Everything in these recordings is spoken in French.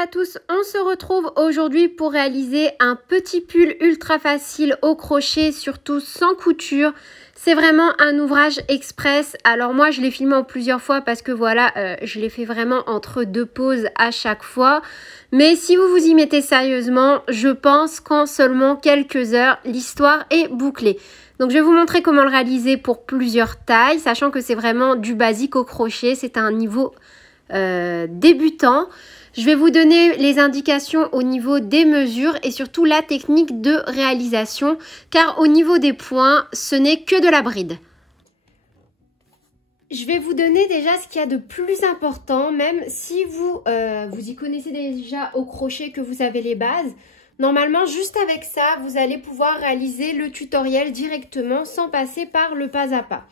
à tous, on se retrouve aujourd'hui pour réaliser un petit pull ultra facile au crochet, surtout sans couture. C'est vraiment un ouvrage express. Alors moi je l'ai filmé en plusieurs fois parce que voilà, je l'ai fait vraiment entre deux pauses à chaque fois. Mais si vous vous y mettez sérieusement, je pense qu'en seulement quelques heures, l'histoire est bouclée. Donc je vais vous montrer comment le réaliser pour plusieurs tailles, sachant que c'est vraiment du basique au crochet, c'est un niveau débutant. Je vais vous donner les indications au niveau des mesures et surtout la technique de réalisation, car au niveau des points, ce n'est que de la bride. Je vais vous donner déjà ce qu'il y a de plus important, même si vous y connaissez déjà au crochet, que vous avez les bases. Normalement, juste avec ça, vous allez pouvoir réaliser le tutoriel directement sans passer par le pas à pas.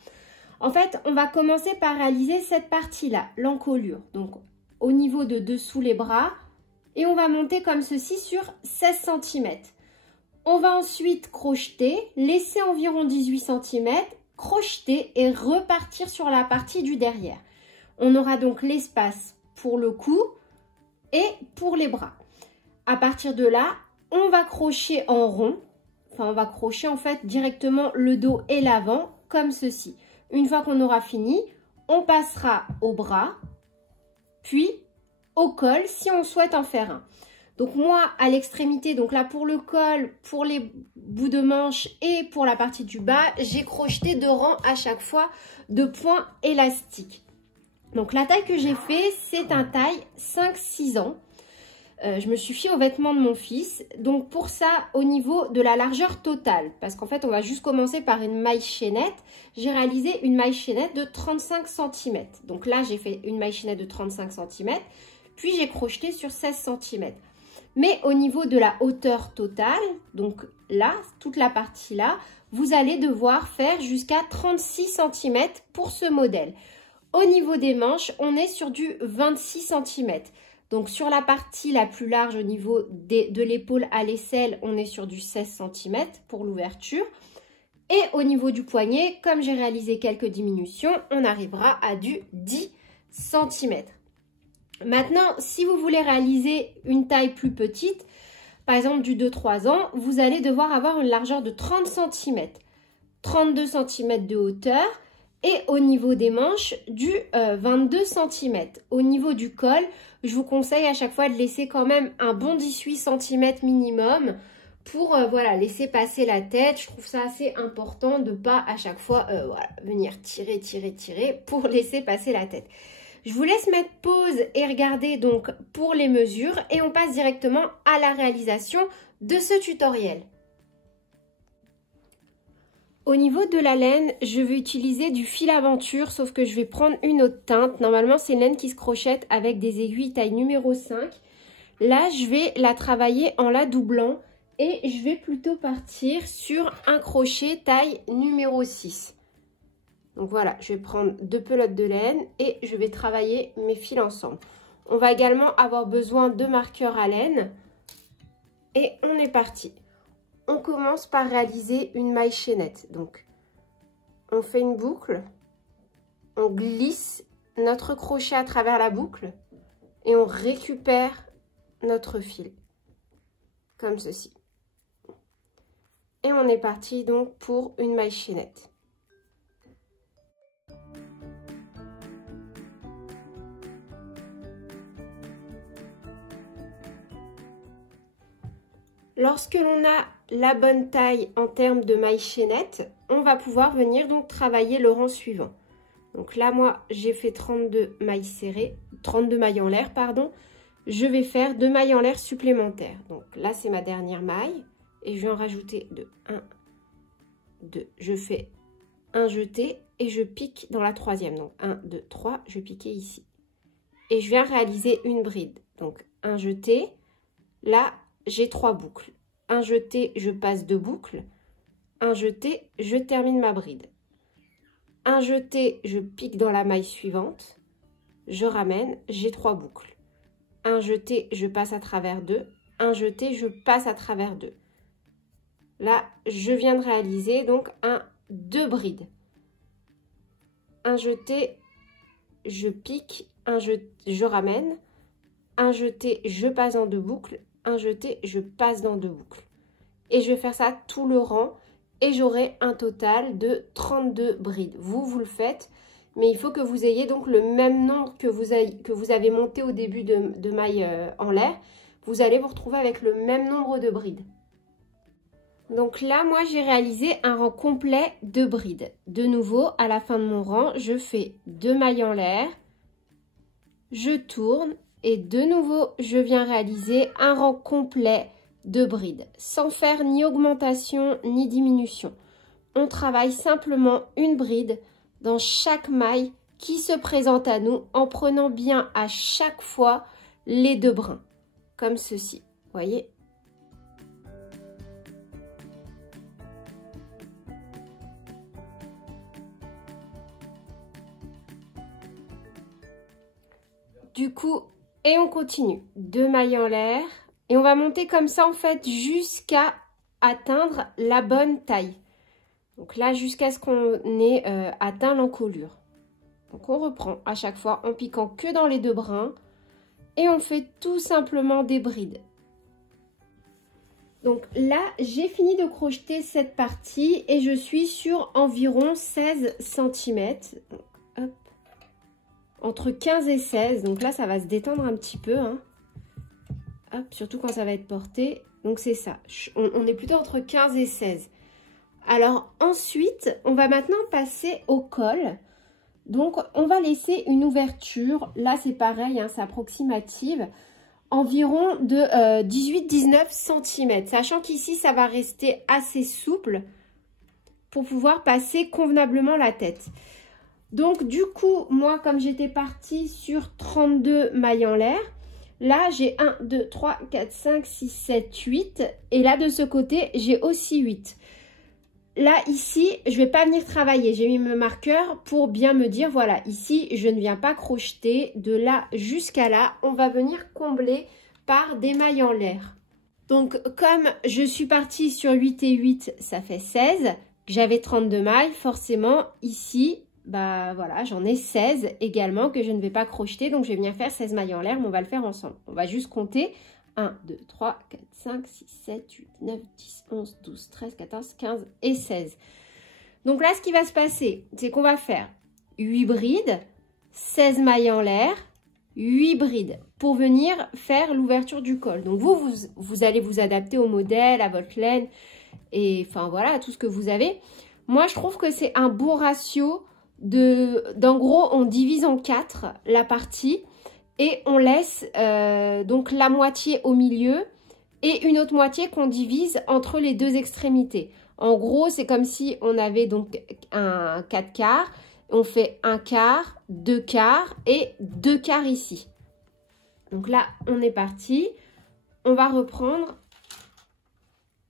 En fait, on va commencer par réaliser cette partie-là, l'encolure. Donc, au niveau de dessous les bras. Et on va monter comme ceci sur 16 cm. On va ensuite crocheter, laisser environ 18 cm, crocheter et repartir sur la partie du derrière. On aura donc l'espace pour le cou et pour les bras. À partir de là, on va crocher en rond. Enfin, on va crocher en fait directement le dos et l'avant comme ceci. Une fois qu'on aura fini, on passera au bras, puis au col si on souhaite en faire un. Donc moi, à l'extrémité, donc là pour le col, pour les bouts de manche et pour la partie du bas, j'ai crocheté 2 rangs à chaque fois de points élastiques. Donc la taille que j'ai fait, c'est un taille 5-6 ans. Je me suis fiée aux vêtements de mon fils. Donc pour ça, au niveau de la largeur totale, parce qu'en fait, on va juste commencer par une maille chaînette. J'ai réalisé une maille chaînette de 35 cm. Donc là, j'ai fait une maille chaînette de 35 cm. Puis j'ai crocheté sur 16 cm. Mais au niveau de la hauteur totale, donc là, toute la partie là, vous allez devoir faire jusqu'à 36 cm pour ce modèle. Au niveau des manches, on est sur du 26 cm. Donc, sur la partie la plus large au niveau de l'épaule à l'aisselle, on est sur du 16 cm pour l'ouverture. Et au niveau du poignet, comme j'ai réalisé quelques diminutions, on arrivera à du 10 cm. Maintenant, si vous voulez réaliser une taille plus petite, par exemple du 2-3 ans, vous allez devoir avoir une largeur de 30 cm, 32 cm de hauteur. Et au niveau des manches, du 22 cm. Au niveau du col, je vous conseille à chaque fois de laisser quand même un bon 18 cm minimum pour voilà, laisser passer la tête. Je trouve ça assez important de ne pas à chaque fois voilà, venir tirer pour laisser passer la tête. Je vous laisse mettre pause et regarder donc pour les mesures et on passe directement à la réalisation de ce tutoriel. Au niveau de la laine, je vais utiliser du fil aventure, sauf que je vais prendre une autre teinte. Normalement, c'est une laine qui se crochette avec des aiguilles taille numéro 5. Là, je vais la travailler en la doublant et je vais plutôt partir sur un crochet taille numéro 6. Donc voilà, je vais prendre 2 pelotes de laine et je vais travailler mes fils ensemble. On va également avoir besoin de marqueurs à laine et on est parti. On commence par réaliser une maille chaînette. Donc, on fait une boucle, on glisse notre crochet à travers la boucle et on récupère notre fil, comme ceci. Et on est parti donc pour une maille chaînette. Lorsque l'on a la bonne taille en termes de maille chaînette, on va pouvoir venir donc travailler le rang suivant. Donc là, moi, j'ai fait 32 mailles serrées, 32 mailles en l'air, pardon. Je vais faire 2 mailles en l'air supplémentaires. Donc là, c'est ma dernière maille et je vais en rajouter 2. 1, 2. Je fais un jeté et je pique dans la troisième. Donc 1, 2, 3, je vais piquer ici. Et je viens réaliser une bride. Donc un jeté, là, j'ai 3 boucles. Un jeté, je passe 2 boucles. Un jeté, je termine ma bride. Un jeté, je pique dans la maille suivante. Je ramène, j'ai 3 boucles. Un jeté, je passe à travers 2. Un jeté, je passe à travers 2. Là, je viens de réaliser donc 2 brides. Un jeté, je pique, je ramène. un jeté, je passe dans 2 boucles, un jeté, je passe dans 2 boucles. Et je vais faire ça tout le rang et j'aurai un total de 32 brides. Vous le faites, mais il faut que vous ayez donc le même nombre que vous avez monté au début de mailles en l'air. Vous allez vous retrouver avec le même nombre de brides. Donc là, moi, j'ai réalisé un rang complet de brides. De nouveau, à la fin de mon rang, je fais 2 mailles en l'air, je tourne et de nouveau, je viens réaliser un rang complet de brides, sans faire ni augmentation ni diminution. On travaille simplement une bride dans chaque maille qui se présente à nous en prenant bien à chaque fois les 2 brins, comme ceci, voyez. Du coup, et on continue, 2 mailles en l'air et on va monter comme ça en fait jusqu'à atteindre la bonne taille. Donc là, jusqu'à ce qu'on ait atteint l'encolure. Donc on reprend à chaque fois en piquant que dans les 2 brins et on fait tout simplement des brides. Donc là, j'ai fini de crocheter cette partie et je suis sur environ 16 cm. Donc, hop. Entre 15 et 16, donc là ça va se détendre un petit peu, hein. Hop, surtout quand ça va être porté, donc c'est ça, on est plutôt entre 15 et 16. Alors ensuite, on va maintenant passer au col, donc on va laisser une ouverture, là c'est pareil, hein, c'est approximative, environ de 18-19 cm, sachant qu'ici ça va rester assez souple pour pouvoir passer convenablement la tête. Donc du coup, moi comme j'étais partie sur 32 mailles en l'air, là j'ai 1, 2, 3, 4, 5, 6, 7, 8 et là de ce côté j'ai aussi 8. Là ici, je vais pas venir travailler, j'ai mis mon marqueur pour bien me dire voilà, ici je ne viens pas crocheter, de là jusqu'à là, on va venir combler par des mailles en l'air. Donc comme je suis partie sur 8 et 8, ça fait 16, j'avais 32 mailles, forcément ici, bah voilà, j'en ai 16 également que je ne vais pas crocheter. Donc, je vais venir faire 16 mailles en l'air, mais on va le faire ensemble. On va juste compter 1, 2, 3, 4, 5, 6, 7, 8, 9, 10, 11, 12, 13, 14, 15 et 16. Donc là, ce qui va se passer, c'est qu'on va faire 8 brides, 16 mailles en l'air, 8 brides pour venir faire l'ouverture du col. Donc, vous allez vous adapter au modèle, à votre laine et enfin voilà, à tout ce que vous avez. Moi, je trouve que c'est un bon ratio. D'en gros, on divise en 4 la partie et on laisse donc la moitié au milieu et une autre moitié qu'on divise entre les 2 extrémités. En gros, c'est comme si on avait donc un 4 quarts. On fait 1 quart, 2 quarts et 2 quarts ici. Donc là, on est parti. On va reprendre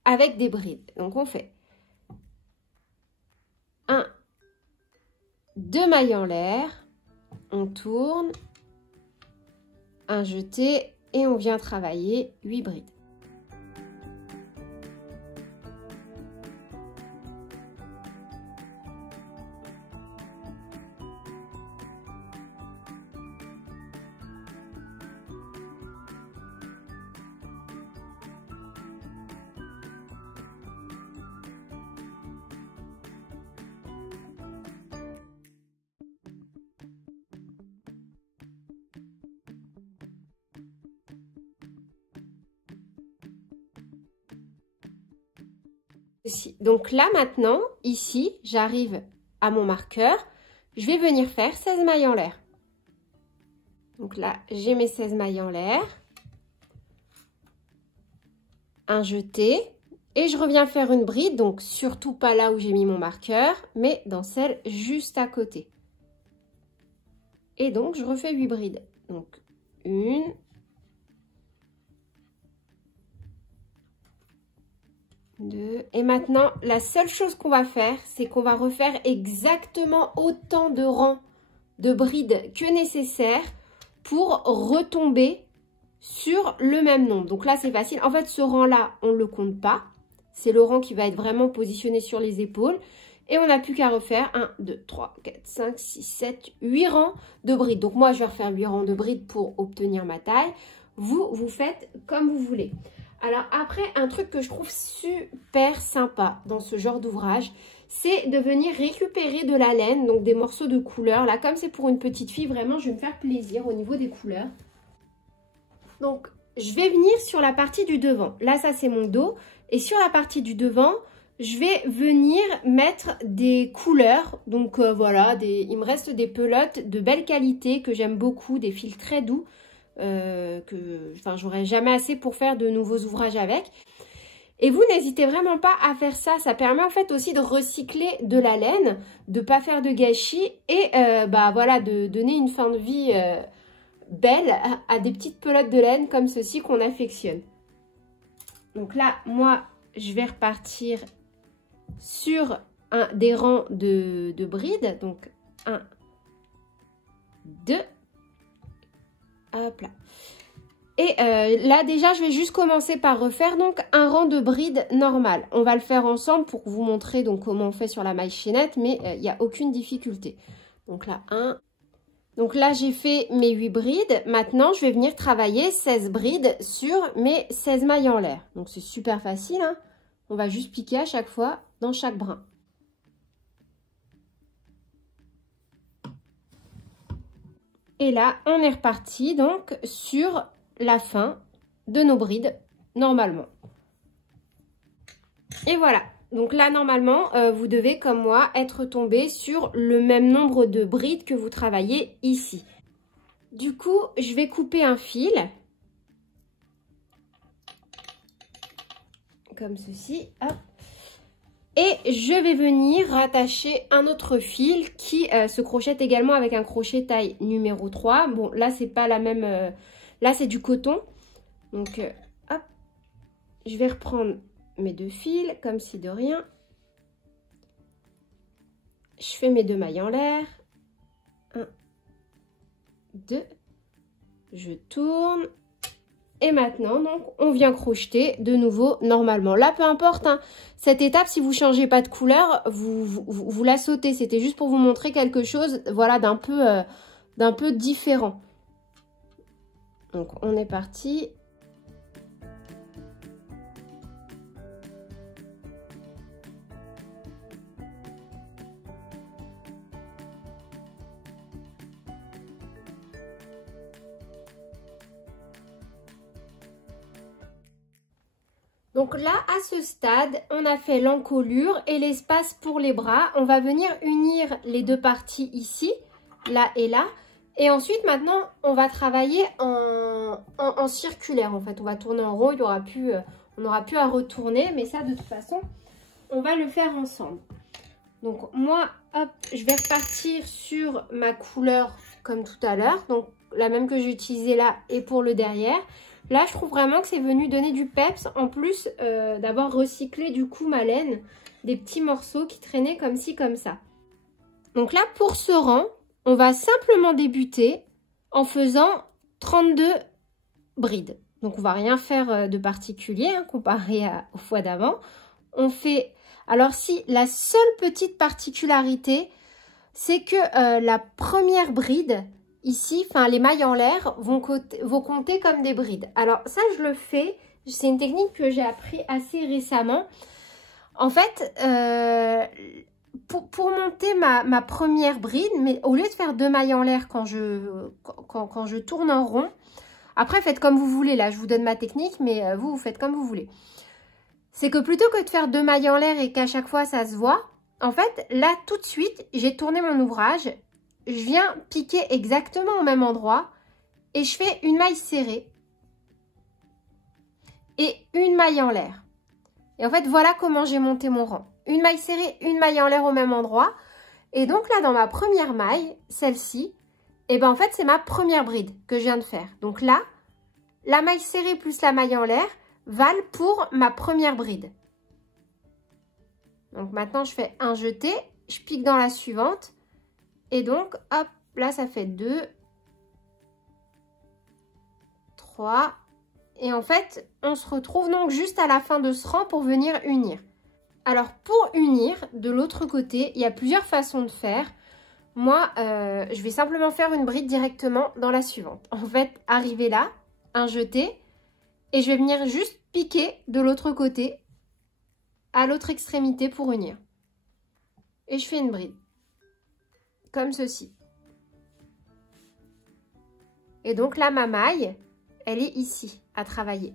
avec des brides. Donc on fait 1, 2 mailles en l'air, on tourne, un jeté et on vient travailler 8 brides. Donc là maintenant, ici, j'arrive à mon marqueur. Je vais venir faire 16 mailles en l'air. Donc là, j'ai mes 16 mailles en l'air. Un jeté. Et je reviens faire une bride. Donc surtout pas là où j'ai mis mon marqueur, mais dans celle juste à côté. Et donc, je refais 8 brides. Donc, 1, 2. Et maintenant, la seule chose qu'on va faire, c'est qu'on va refaire exactement autant de rangs de brides que nécessaire pour retomber sur le même nombre. Donc là, c'est facile. En fait, ce rang-là, on ne le compte pas. C'est le rang qui va être vraiment positionné sur les épaules. Et on n'a plus qu'à refaire 1, 2, 3, 4, 5, 6, 7, 8 rangs de brides. Donc moi, je vais refaire 8 rangs de brides pour obtenir ma taille. vous faites comme vous voulez. Alors après, un truc que je trouve super sympa dans ce genre d'ouvrage, c'est de venir récupérer de la laine, donc des morceaux de couleur. Là, comme c'est pour une petite fille, vraiment, je vais me faire plaisir au niveau des couleurs. Donc, je vais venir sur la partie du devant. Là, ça, c'est mon dos. Et sur la partie du devant, je vais venir mettre des couleurs. Donc, voilà, il me reste des pelotes de belle qualité que j'aime beaucoup, des fils très doux. J'aurais jamais assez pour faire de nouveaux ouvrages avec. Et vous n'hésitez vraiment pas à faire ça. Ça permet en fait aussi de recycler de la laine, de ne pas faire de gâchis et voilà, de donner une fin de vie belle à des petites pelotes de laine comme ceci qu'on affectionne. Donc là, moi, je vais repartir sur des rangs de brides. Donc 1, 2, hop là. Et là déjà je vais juste commencer par refaire donc un rang de brides normal. On va le faire ensemble pour vous montrer donc comment on fait sur la maille chaînette, mais il n'y a aucune difficulté. Donc là 1. Donc là j'ai fait mes 8 brides. Maintenant je vais venir travailler 16 brides sur mes 16 mailles en l'air. Donc c'est super facile, hein. On va juste piquer à chaque fois dans chaque brin. Et là, on est reparti donc sur la fin de nos brides normalement. Et voilà. Donc là, normalement, vous devez, comme moi, être tombé sur le même nombre de brides que vous travaillez ici. Du coup, je vais couper un fil. Comme ceci. Hop. Et je vais venir rattacher un autre fil qui se crochette également avec un crochet taille numéro 3. Bon, là, c'est pas la même... là, c'est du coton. Donc, hop. Je vais reprendre mes 2 fils, comme si de rien. Je fais mes 2 mailles en l'air. 1, 2. Je tourne. Et maintenant, donc, on vient crocheter de nouveau normalement. Là, peu importe, hein, cette étape, si vous ne changez pas de couleur, vous la sautez. C'était juste pour vous montrer quelque chose, voilà, d'un peu différent. Donc, on est parti. Donc là, à ce stade, on a fait l'encolure et l'espace pour les bras. On va venir unir les deux parties ici, là et là. Et ensuite, maintenant, on va travailler en circulaire. En fait, on va tourner en rond. On n'aura plus à retourner. Mais ça, de toute façon, on va le faire ensemble. Donc moi, hop, je vais repartir sur ma couleur comme tout à l'heure. Donc la même que j'ai utilisée là et pour le derrière. Là, je trouve vraiment que c'est venu donner du peps, en plus d'avoir recyclé du coup ma laine, des petits morceaux qui traînaient comme ci, comme ça. Donc là, pour ce rang, on va simplement débuter en faisant 32 brides. Donc, on va rien faire de particulier hein, comparé aux fois d'avant. On fait... Alors, si la seule petite particularité, c'est que la première bride... Ici, enfin les mailles en l'air vont compter comme des brides. Alors ça, je le fais. C'est une technique que j'ai appris assez récemment. En fait, pour monter ma première bride, mais au lieu de faire 2 mailles en l'air quand je tourne en rond, après faites comme vous voulez. Là, je vous donne ma technique, mais vous faites comme vous voulez. C'est que plutôt que de faire 2 mailles en l'air et qu'à chaque fois ça se voit, en fait, là tout de suite, j'ai tourné mon ouvrage. Je viens piquer exactement au même endroit et je fais une maille serrée et une maille en l'air. Et en fait, voilà comment j'ai monté mon rang. Une maille serrée, une maille en l'air au même endroit. Et donc là, dans ma première maille, celle-ci, et ben en fait, c'est ma première bride que je viens de faire. Donc là, la maille serrée plus la maille en l'air valent pour ma première bride. Donc maintenant, je fais un jeté, je pique dans la suivante. Et donc, hop, là, ça fait 2, 3. Et en fait, on se retrouve donc juste à la fin de ce rang pour venir unir. Alors, pour unir, de l'autre côté, il y a plusieurs façons de faire. Moi, je vais simplement faire une bride directement dans la suivante. En fait, arriver là, un jeté et je vais venir juste piquer de l'autre côté à l'autre extrémité pour unir. Et je fais une bride, comme ceci. Et donc là, ma maille, elle est ici, à travailler.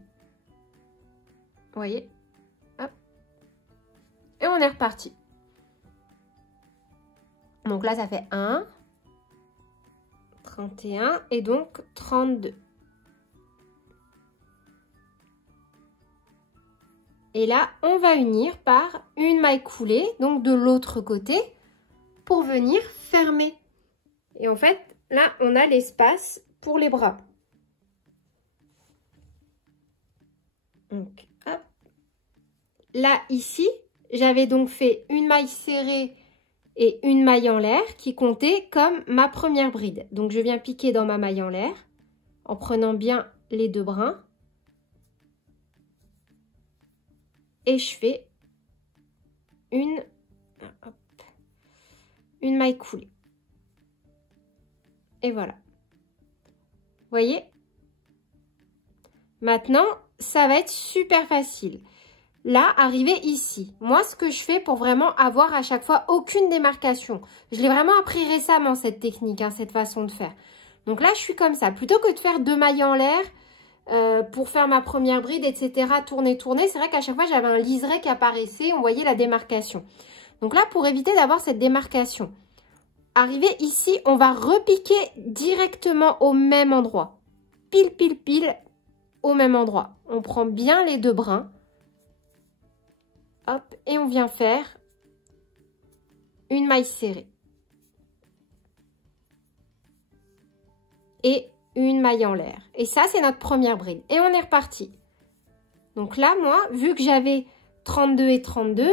Vous voyez? Hop. Et on est reparti. Donc là, ça fait 1, 31 et donc 32. Et là, on va unir par une maille coulée, donc de l'autre côté, pour venir fermer. Et en fait, là, on a l'espace pour les bras. Donc, hop. Là, ici, j'avais donc fait une maille serrée et une maille en l'air qui comptait comme ma première bride. Donc, je viens piquer dans ma maille en l'air en prenant bien les deux brins. Et je fais une maille coulée. Et voilà. Vous voyez? Maintenant, ça va être super facile. Là, arrivé ici, moi, ce que je fais pour vraiment avoir à chaque fois aucune démarcation. Je l'ai vraiment appris récemment, cette technique, hein, cette façon de faire. Donc là, je suis comme ça. Plutôt que de faire 2 mailles en l'air pour faire ma première bride, etc., tourner, tourner, c'est vrai qu'à chaque fois, j'avais un liseré qui apparaissait. On voyait la démarcation. Donc là, pour éviter d'avoir cette démarcation, arrivé ici, on va repiquer directement au même endroit. Pile, pile, pile, au même endroit. On prend bien les deux brins. Hop, et on vient faire une maille serrée. Et une maille en l'air. Et ça, c'est notre première bride. Et on est reparti. Donc là, moi, vu que j'avais 32 et 32,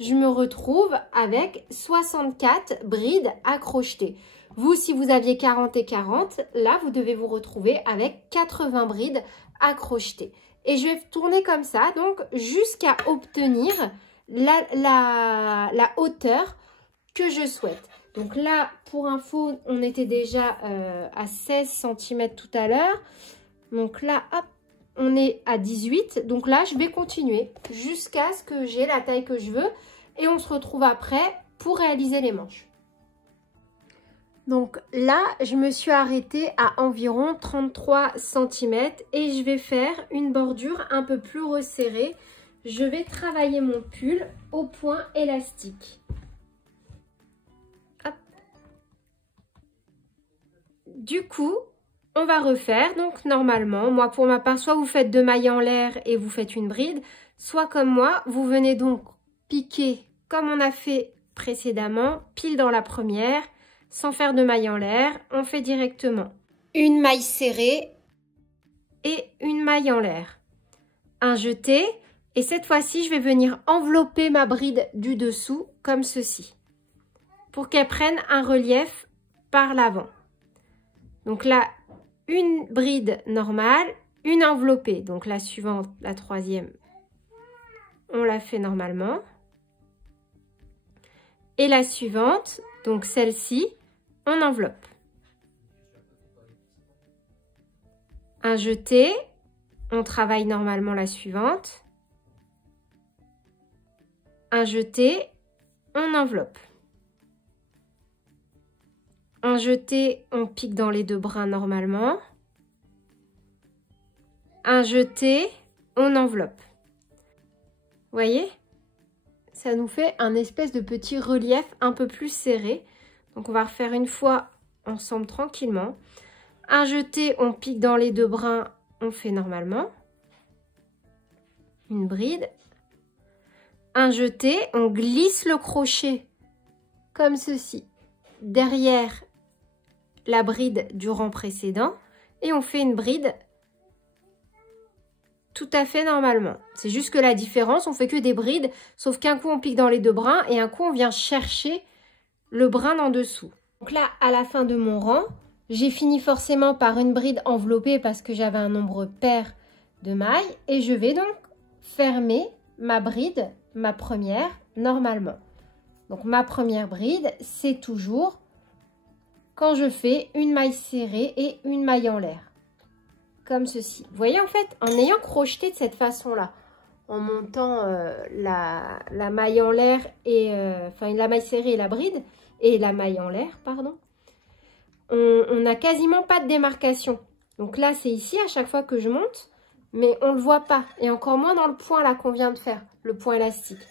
je me retrouve avec 64 brides à crocheter. Vous, si vous aviez 40 et 40, là, vous devez vous retrouver avec 80 brides à crocheter. Et je vais tourner comme ça, donc jusqu'à obtenir la hauteur que je souhaite. Donc là, pour info, on était déjà à 16 cm tout à l'heure. Donc là, hop, on est à 18. Donc là, je vais continuer jusqu'à ce que j'ai la taille que je veux. Et on se retrouve après pour réaliser les manches. Donc là, je me suis arrêtée à environ 33 cm et je vais faire une bordure un peu plus resserrée. Je vais travailler mon pull au point élastique. Hop. Du coup, on va refaire. Donc normalement, moi pour ma part, soit vous faites 2 mailles en l'air et vous faites une bride, soit comme moi, vous venez donc piquer comme on a fait précédemment, pile dans la première. Sans faire de maille en l'air, on fait directement une maille serrée et une maille en l'air. Un jeté et cette fois-ci, je vais venir envelopper ma bride du dessous comme ceci pour qu'elle prenne un relief par l'avant. Donc là, une bride normale, une enveloppée. Donc la suivante, la troisième, on la fait normalement. Et la suivante, donc celle-ci, on enveloppe. Un jeté, on travaille normalement la suivante. Un jeté, on enveloppe. Un jeté, on pique dans les deux brins normalement. Un jeté, on enveloppe. Vous voyez? Ça nous fait un espèce de petit relief un peu plus serré. Donc, on va refaire une fois ensemble tranquillement. Un jeté, on pique dans les deux brins, on fait normalement. Une bride. Un jeté, on glisse le crochet comme ceci derrière la bride du rang précédent et on fait une bride tout à fait normalement. C'est juste que la différence, on fait que des brides, sauf qu'un coup on pique dans les deux brins et un coup on vient chercher le brin en dessous. Donc là, à la fin de mon rang, j'ai fini forcément par une bride enveloppée parce que j'avais un nombre pair de mailles et je vais donc fermer ma bride, ma première, normalement. Donc ma première bride, c'est toujours quand je fais une maille serrée et une maille en l'air. comme ceci. Vous voyez, en fait, en ayant crocheté de cette façon-là, en montant la maille en l'air et enfin la maille serrée et la bride et la maille en l'air, pardon, on n'a quasiment pas de démarcation. Donc là, c'est ici à chaque fois que je monte, mais on ne le voit pas. Et encore moins dans le point là qu'on vient de faire, le point élastique.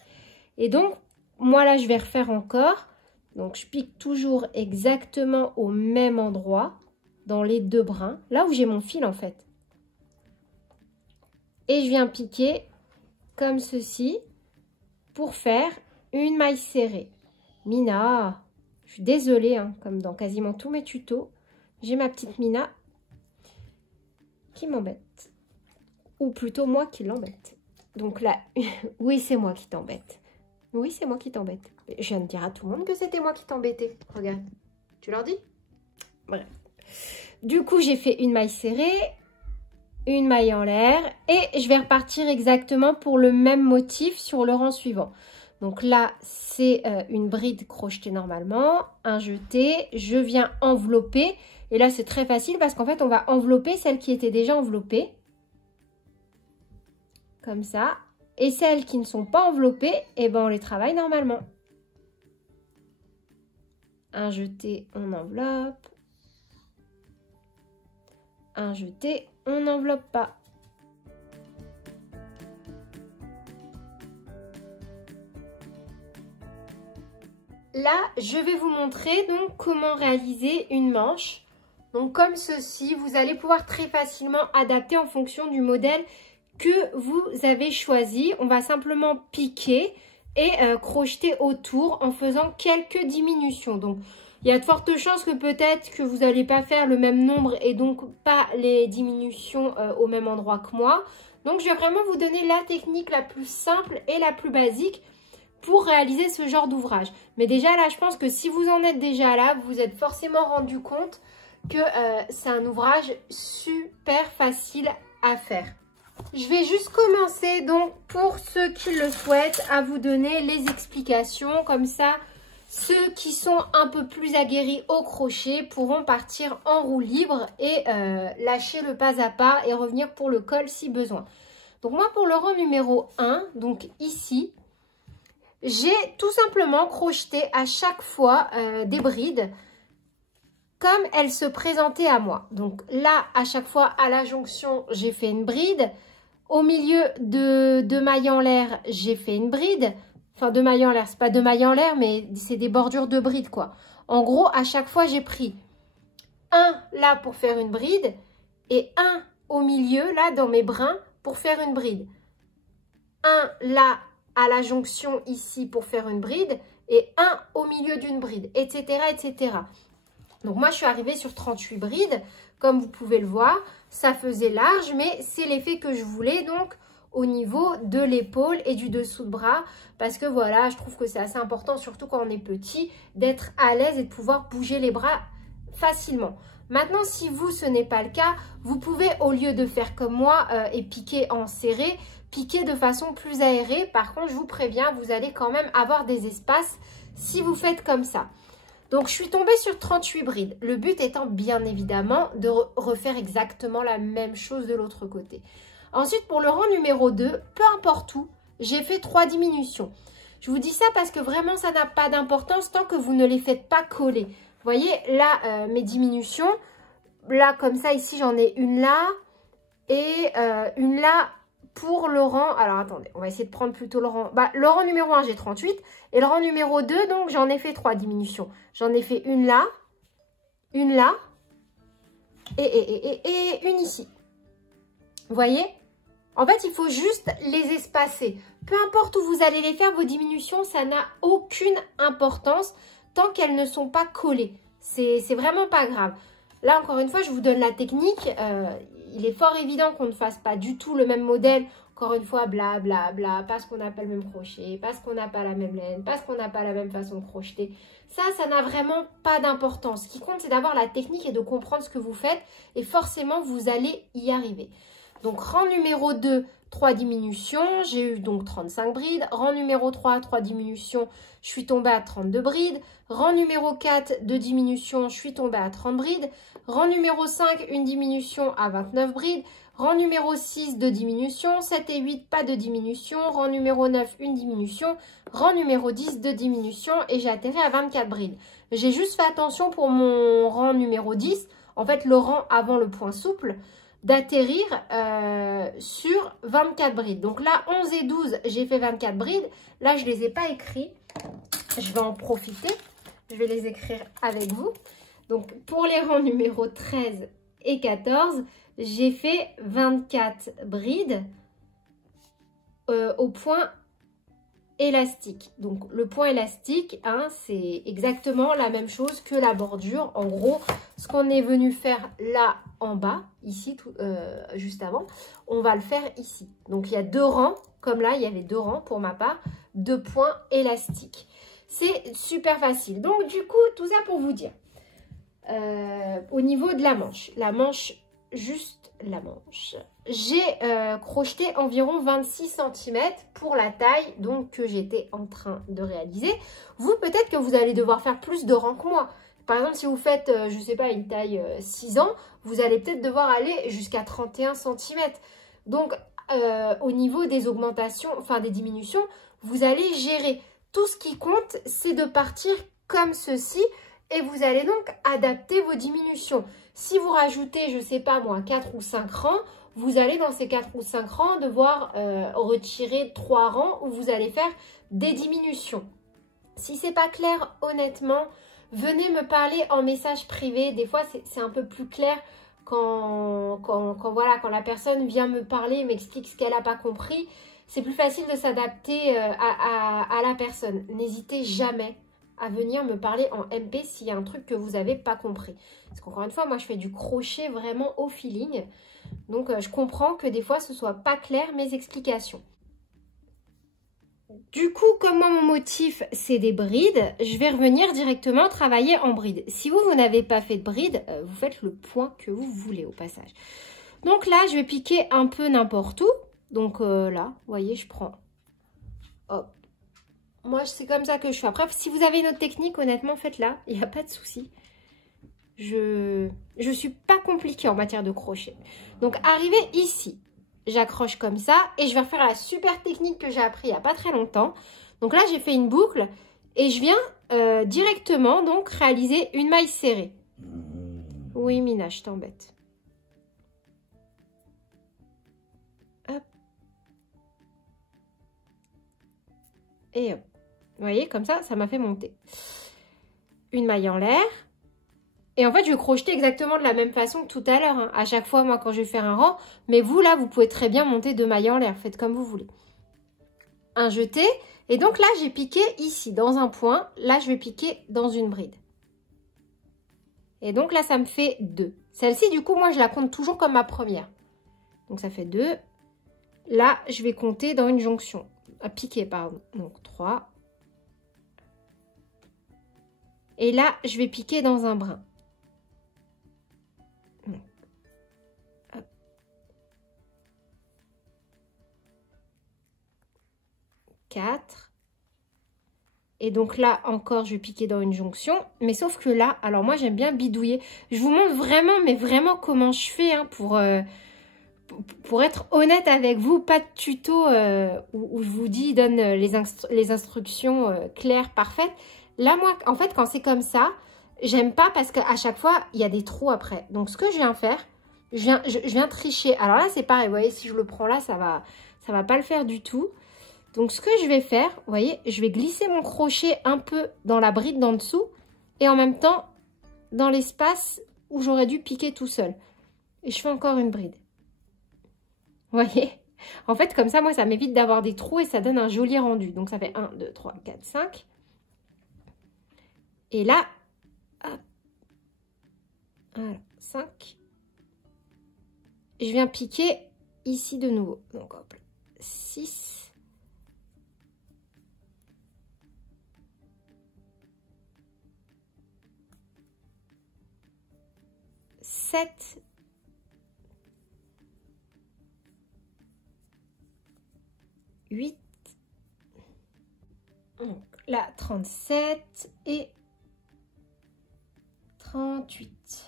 Et donc, moi là, je vais refaire encore. Donc, je pique toujours exactement au même endroit, dans les deux brins, là où j'ai mon fil en fait. Et je viens piquer comme ceci pour faire une maille serrée. Mina, je suis désolée, hein, comme dans quasiment tous mes tutos, j'ai ma petite Mina qui m'embête. Ou plutôt moi qui l'embête. Donc là, oui, c'est moi qui t'embête. Oui, c'est moi qui t'embête. Je viens de dire à tout le monde que c'était moi qui t'embêtais. Regarde, tu leur dis? Bref. Du coup, j'ai fait une maille serrée, une maille en l'air et je vais repartir exactement pour le même motif sur le rang suivant. Donc là, c'est une bride crochetée normalement, un jeté, je viens envelopper et là, c'est très facile parce qu'en fait, on va envelopper celle qui était déjà enveloppée. Comme ça. Et celles qui ne sont pas enveloppées, eh ben, on les travaille normalement. Un jeté, on enveloppe. Un jeté, on n'enveloppe pas. Là, je vais vous montrer donc comment réaliser une manche. Donc comme ceci, vous allez pouvoir très facilement adapter en fonction du modèle que vous avez choisi. On va simplement piquer et crocheter autour en faisant quelques diminutions. Donc, il y a de fortes chances que peut-être que vous n'allez pas faire le même nombre et donc pas les diminutions au même endroit que moi. Donc, je vais vraiment vous donner la technique la plus simple et la plus basique pour réaliser ce genre d'ouvrage. Mais déjà là, je pense que si vous en êtes déjà là, vous vous êtes forcément rendu compte que c'est un ouvrage super facile à faire. Je vais juste commencer donc pour ceux qui le souhaitent à vous donner les explications. Comme ça, ceux qui sont un peu plus aguerris au crochet pourront partir en roue libre et lâcher le pas à pas et revenir pour le col si besoin. Donc moi pour le rang numéro 1, donc ici, j'ai tout simplement crocheté à chaque fois des brides comme elles se présentaient à moi. Donc là, à chaque fois à la jonction, j'ai fait une bride. Au milieu de mailles en l'air, j'ai fait une bride. Enfin, de mailles en l'air, c'est pas de mailles en l'air, mais c'est des bordures de bride, quoi. En gros, à chaque fois, j'ai pris un là pour faire une bride et un au milieu, là, dans mes brins, pour faire une bride. Un là, à la jonction, ici, pour faire une bride et un au milieu d'une bride, etc., etc. Donc, moi, je suis arrivée sur 38 brides. Comme vous pouvez le voir, ça faisait large, mais c'est l'effet que je voulais donc au niveau de l'épaule et du dessous de bras. Parce que voilà, je trouve que c'est assez important, surtout quand on est petit, d'être à l'aise et de pouvoir bouger les bras facilement. Maintenant, si vous, ce n'est pas le cas, vous pouvez, au lieu de faire comme moi et piquer en serré, piquer de façon plus aérée. Par contre, je vous préviens, vous allez quand même avoir des espaces si vous faites comme ça. Donc, je suis tombée sur 38 brides. Le but étant bien évidemment de refaire exactement la même chose de l'autre côté. Ensuite, pour le rang numéro 2, peu importe où, j'ai fait 3 diminutions. Je vous dis ça parce que vraiment, ça n'a pas d'importance tant que vous ne les faites pas coller. Vous voyez, là, mes diminutions, là, comme ça, ici, j'en ai une là et une là pour le rang. Alors, attendez, on va essayer de prendre plutôt le rang. Bah, le rang numéro 1, j'ai 38. Et le rang numéro 2, donc, j'en ai fait 3 diminutions. J'en ai fait une là et une ici. Vous voyez? En fait, il faut juste les espacer. Peu importe où vous allez les faire, vos diminutions, ça n'a aucune importance tant qu'elles ne sont pas collées. C'est vraiment pas grave. Là, encore une fois, je vous donne la technique. Il est fort évident qu'on ne fasse pas du tout le même modèle. Encore une fois, bla bla bla, parce qu'on n'a pas le même crochet, parce qu'on n'a pas la même laine, parce qu'on n'a pas la même façon de crocheter. Ça n'a vraiment pas d'importance. Ce qui compte, c'est d'avoir la technique et de comprendre ce que vous faites. Et forcément, vous allez y arriver. Donc rang numéro 2, 3 diminutions, j'ai eu donc 35 brides. Rang numéro 3, 3 diminutions, je suis tombée à 32 brides. Rang numéro 4, 2 diminutions, je suis tombée à 30 brides. Rang numéro 5, une diminution à 29 brides. Rang numéro 6, 2 diminutions. 7 et 8, pas de diminution. Rang numéro 9, une diminution. Rang numéro 10, 2 diminutions. Et j'ai atterri à 24 brides. J'ai juste fait attention pour mon rang numéro 10, en fait le rang avant le point souple, d'atterrir sur 24 brides. Donc là, 11 et 12, j'ai fait 24 brides. Là, je ne les ai pas écrits. Je vais en profiter. Je vais les écrire avec vous. Donc, pour les rangs numéro 13 et 14, j'ai fait 24 brides au point élastique. Donc, le point élastique, hein, c'est exactement la même chose que la bordure. En gros, ce qu'on est venu faire là en bas, ici, juste avant, on va le faire ici. Donc, il y a 2 rangs, comme là, il y avait 2 rangs pour ma part, 2 points élastiques. C'est super facile. Donc, du coup, tout ça pour vous dire, au niveau de la manche, juste la manche, j'ai crocheté environ 26 cm pour la taille donc que j'étais en train de réaliser. Vous, peut-être que vous allez devoir faire plus de rangs que moi. Par exemple, si vous faites, je ne sais pas, une taille 6 ans, vous allez peut-être devoir aller jusqu'à 31 cm. Donc, au niveau des augmentations, enfin des diminutions, vous allez gérer. Tout ce qui compte, c'est de partir comme ceci et vous allez donc adapter vos diminutions. Si vous rajoutez, je ne sais pas moi, 4 ou 5 rangs, vous allez dans ces 4 ou 5 rangs devoir retirer 3 rangs où vous allez faire des diminutions. Si ce n'est pas clair, honnêtement, venez me parler en message privé. Des fois, c'est un peu plus clair quand la personne vient me parler et m'explique ce qu'elle n'a pas compris. C'est plus facile de s'adapter à la personne. N'hésitez jamais à venir me parler en MP s'il y a un truc que vous n'avez pas compris. Parce qu'encore une fois, moi, je fais du crochet vraiment au feeling. Donc, je comprends que des fois, ce ne soit pas clair mes explications. Du coup, comme moi, mon motif, c'est des brides, je vais revenir directement travailler en brides. Si vous n'avez pas fait de brides, vous faites le point que vous voulez au passage. Donc là, je vais piquer un peu n'importe où. Donc là, vous voyez, je prends. Hop. Moi, c'est comme ça que je fais. Après, si vous avez une autre technique, honnêtement, faites-la. Il n'y a pas de souci. Je suis pas compliquée en matière de crochet. Donc, arrivé ici, j'accroche comme ça. Et je vais refaire la super technique que j'ai appris il n'y a pas très longtemps. Donc là, j'ai fait une boucle. Et je viens directement, donc, réaliser une maille serrée. Oui, Mina, je t'embête. Hop. Et hop. Vous voyez, comme ça, ça m'a fait monter. Une maille en l'air. Et en fait, je vais crocheter exactement de la même façon que tout à l'heure. Hein. À chaque fois, moi, quand je vais faire un rang. Mais vous, là, vous pouvez très bien monter 2 mailles en l'air. Faites comme vous voulez. Un jeté. Et donc là, j'ai piqué ici, dans un point. Là, je vais piquer dans une bride. Et donc là, ça me fait 2. Celle-ci, du coup, moi, je la compte toujours comme ma première. Donc, ça fait 2. Là, je vais compter dans une jonction. À piquer, pardon. Donc, 3. Et là, je vais piquer dans un brin. Hop. 4. Et donc là, encore, je vais piquer dans une jonction. Mais sauf que là, alors moi, j'aime bien bidouiller. Je vous montre vraiment, mais vraiment comment je fais hein, pour être honnête avec vous. Pas de tuto où je vous donne les instructions claires, parfaites. Là, moi, en fait, quand c'est comme ça, j'aime pas parce qu'à chaque fois, il y a des trous après. Donc, ce que je viens faire, je viens tricher. Alors là, c'est pareil. Vous voyez, si je le prends là, ça va pas le faire du tout. Donc, ce que je vais faire, vous voyez, je vais glisser mon crochet un peu dans la bride d'en dessous et en même temps dans l'espace où j'aurais dû piquer tout seul. Et je fais encore une bride. Vous voyez? En fait, comme ça, moi, ça m'évite d'avoir des trous et ça donne un joli rendu. Donc, ça fait 1, 2, 3, 4, 5. Et là, hop, voilà, 5. Je viens piquer ici de nouveau. Donc, hop, 6. 7. 38. Donc là, 37 et 38.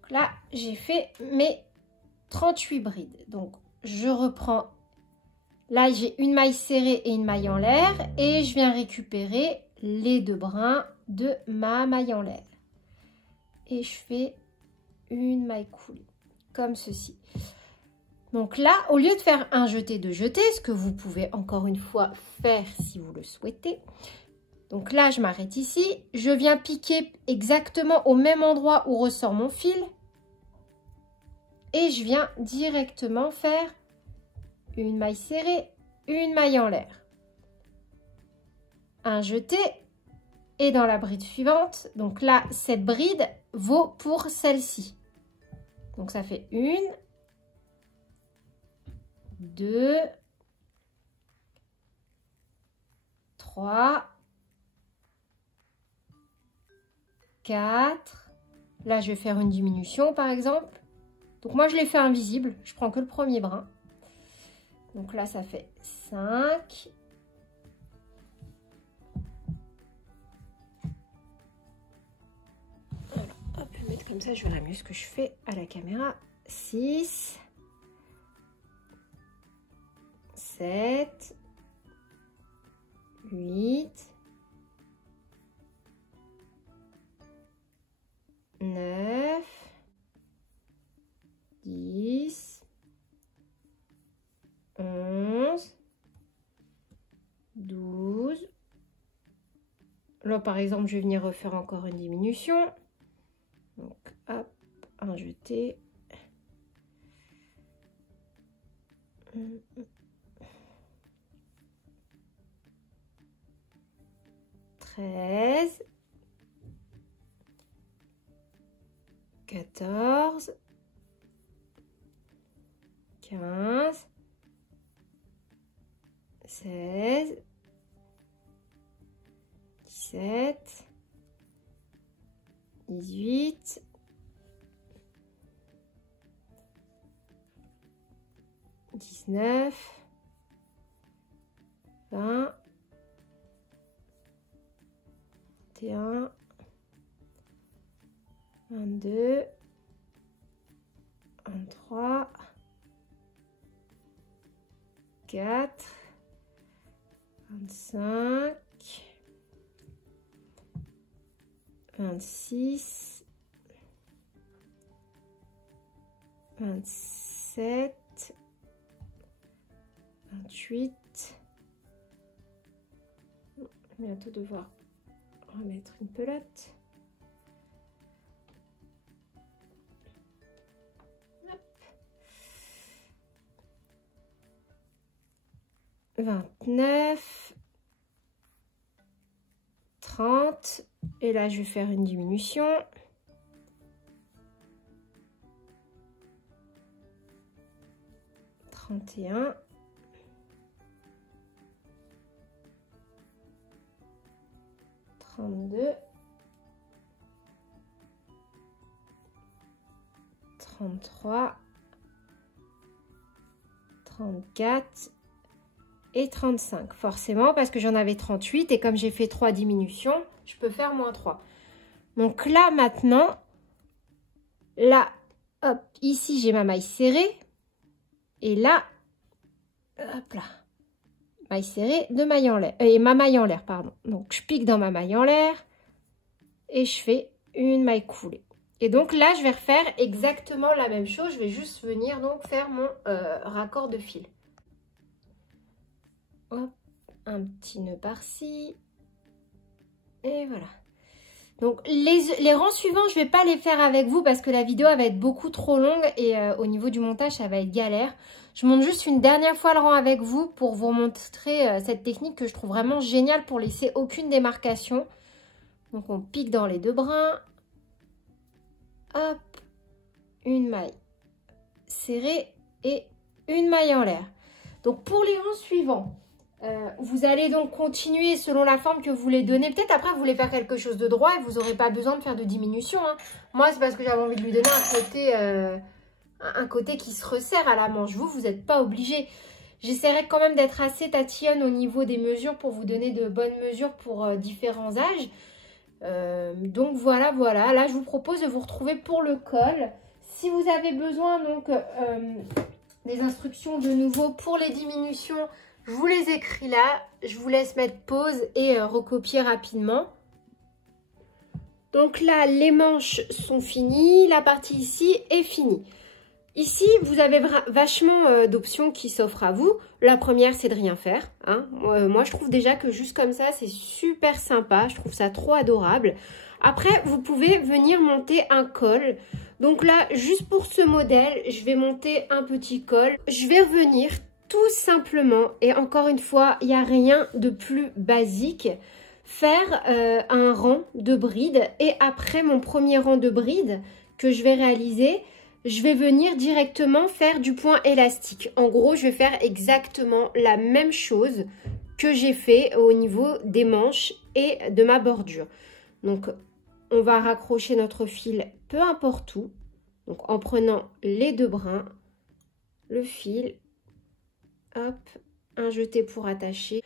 Donc là, j'ai fait mes 38 brides. Donc, je reprends. Là, j'ai une maille serrée et une maille en l'air. Et je viens récupérer les 2 brins de ma maille en l'air. Et je fais une maille coulée, comme ceci. Donc là, au lieu de faire un jeté, 2 jetés, ce que vous pouvez encore une fois faire si vous le souhaitez. Donc là, je m'arrête ici. Je viens piquer exactement au même endroit où ressort mon fil. Et je viens directement faire une maille serrée, une maille en l'air. Un jeté. Et dans la bride suivante, donc là, cette bride vaut pour celle-ci. Donc ça fait 1, 2, 3, 4. Là, je vais faire une diminution, par exemple. Donc moi, je l'ai fait invisible. Je prends que le premier brin. Donc là, ça fait 5. Alors, hop, je vais mettre comme ça, je verrai mieux ce que je fais à la caméra. 6, 7, 8, 9, 10, 11, 12. Là, par exemple, je vais venir refaire encore une diminution. Donc, hop, un jeté. 13, 14, 15, 16, 17, 18, 19, 20, 21, 22, 23, 4, 25, 26, 27, 28. Je vais bientôt devoir remettre une pelote. 29, 30, et là je vais faire une diminution. 31, 32, 33, 34 et 35. Forcément, parce que j'en avais 38 et comme j'ai fait 3 diminutions, je peux faire moins 3. Donc là, maintenant, là, hop, ici, j'ai ma maille serrée. Et là, hop là, maille serrée de maille en l'air. Et ma maille en l'air, pardon. Donc, je pique dans ma maille en l'air et je fais une maille coulée. Et donc là, je vais refaire exactement la même chose. Je vais juste venir donc faire mon raccord de fil. Hop, un petit nœud par-ci. Et voilà. Donc les rangs suivants, je ne vais pas les faire avec vous parce que la vidéo elle va être beaucoup trop longue et au niveau du montage, ça va être galère. Je monte juste une dernière fois le rang avec vous pour vous montrer cette technique que je trouve vraiment géniale pour laisser aucune démarcation. Donc on pique dans les 2 brins. Hop, une maille serrée et une maille en l'air. Donc pour les rangs suivants, vous allez donc continuer selon la forme que vous voulez donner. Peut-être après vous voulez faire quelque chose de droit et vous n'aurez pas besoin de faire de diminution. Hein. Moi c'est parce que j'avais envie de lui donner un côté qui se resserre à la manche. Vous n'êtes pas obligé. J'essaierai quand même d'être assez tatillonne au niveau des mesures pour vous donner de bonnes mesures pour différents âges. Donc voilà. Là, je vous propose de vous retrouver pour le col. Si vous avez besoin donc des instructions de nouveau pour les diminutions, je vous les écris là. Je vous laisse mettre pause et recopier rapidement. Donc là, les manches sont finies. La partie ici est finie. Ici, vous avez vachement d'options qui s'offrent à vous. La première, c'est de rien faire. Hein. Moi, je trouve déjà que juste comme ça, c'est super sympa. Je trouve ça trop adorable. Après, vous pouvez venir monter un col. Donc là, juste pour ce modèle, je vais monter un petit col. Je vais revenir tout simplement, et encore une fois, il n'y a rien de plus basique, faire un rang de brides. Et après mon premier rang de brides que je vais réaliser, je vais venir directement faire du point élastique. En gros, je vais faire exactement la même chose que j'ai fait au niveau des manches et de ma bordure. Donc, on va raccrocher notre fil peu importe où. Donc, en prenant les deux brins, le fil, hop, un jeté pour attacher.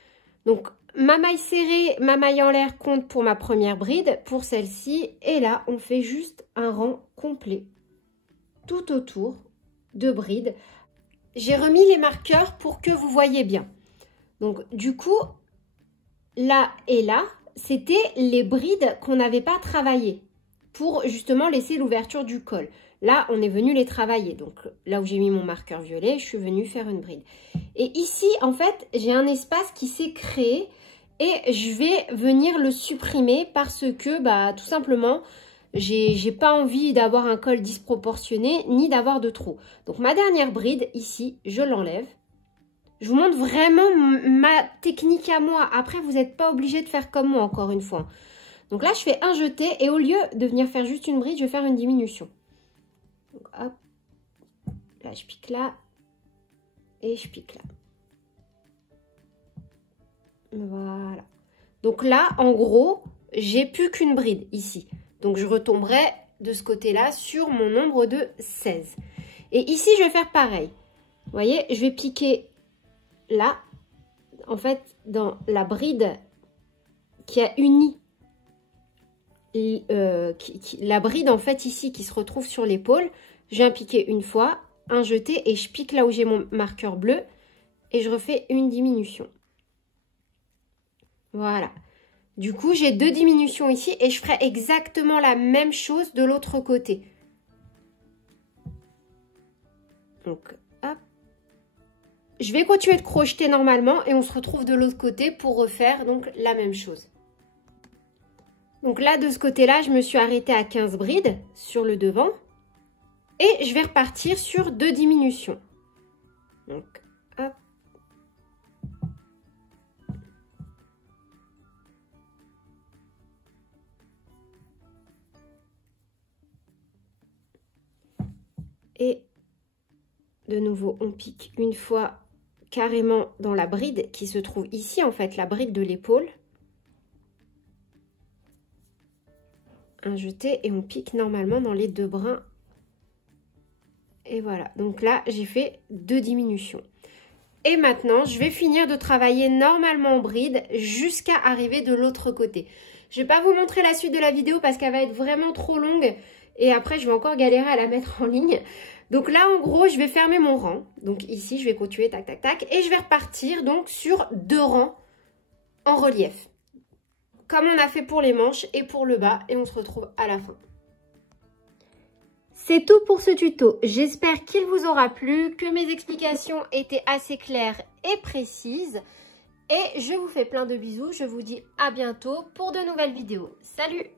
Donc, ma maille serrée, ma maille en l'air compte pour ma première bride, pour celle-ci. Et là, on fait juste un rang complet tout autour de brides. J'ai remis les marqueurs pour que vous voyez bien. Donc du coup, là et là, c'était les brides qu'on n'avait pas travaillées pour justement laisser l'ouverture du col. Là, on est venu les travailler. Donc là où j'ai mis mon marqueur violet, je suis venue faire une bride. Et ici, en fait, j'ai un espace qui s'est créé et je vais venir le supprimer parce que, tout simplement, j'ai pas envie d'avoir un col disproportionné ni d'avoir de trop. Donc ma dernière bride ici, je l'enlève. Je vous montre vraiment ma technique à moi. Après, vous n'êtes pas obligé de faire comme moi, encore une fois. Donc là, je fais un jeté et au lieu de venir faire juste une bride, je vais faire une diminution. Donc hop, là je pique là et je pique là. Voilà. Donc là, en gros, j'ai plus qu'une bride ici. Donc, je retomberai de ce côté-là sur mon nombre de 16. Et ici, je vais faire pareil. Vous voyez, je vais piquer là. En fait, dans la bride qui a uni. La bride, en fait, ici, qui se retrouve sur l'épaule. Je viens piquer une fois, un jeté et je pique là où j'ai mon marqueur bleu. Et je refais une diminution. Voilà. Du coup, j'ai deux diminutions ici et je ferai exactement la même chose de l'autre côté. Donc, hop. Je vais continuer de crocheter normalement et on se retrouve de l'autre côté pour refaire donc la même chose. Donc là, de ce côté-là, je me suis arrêtée à 15 brides sur le devant. Et je vais repartir sur deux diminutions. Donc, hop. Et de nouveau, on pique une fois carrément dans la bride qui se trouve ici, en fait, la bride de l'épaule. Un jeté et on pique normalement dans les deux brins. Et voilà, donc là, j'ai fait deux diminutions. Et maintenant, je vais finir de travailler normalement en bride jusqu'à arriver de l'autre côté. Je ne vais pas vous montrer la suite de la vidéo parce qu'elle va être vraiment trop longue. Et après, je vais encore galérer à la mettre en ligne. Donc là, en gros, je vais fermer mon rang. Donc ici, je vais continuer, tac, tac, tac. Et je vais repartir donc sur deux rangs en relief. Comme on a fait pour les manches et pour le bas. Et on se retrouve à la fin. C'est tout pour ce tuto. J'espère qu'il vous aura plu, que mes explications étaient assez claires et précises. Et je vous fais plein de bisous. Je vous dis à bientôt pour de nouvelles vidéos. Salut!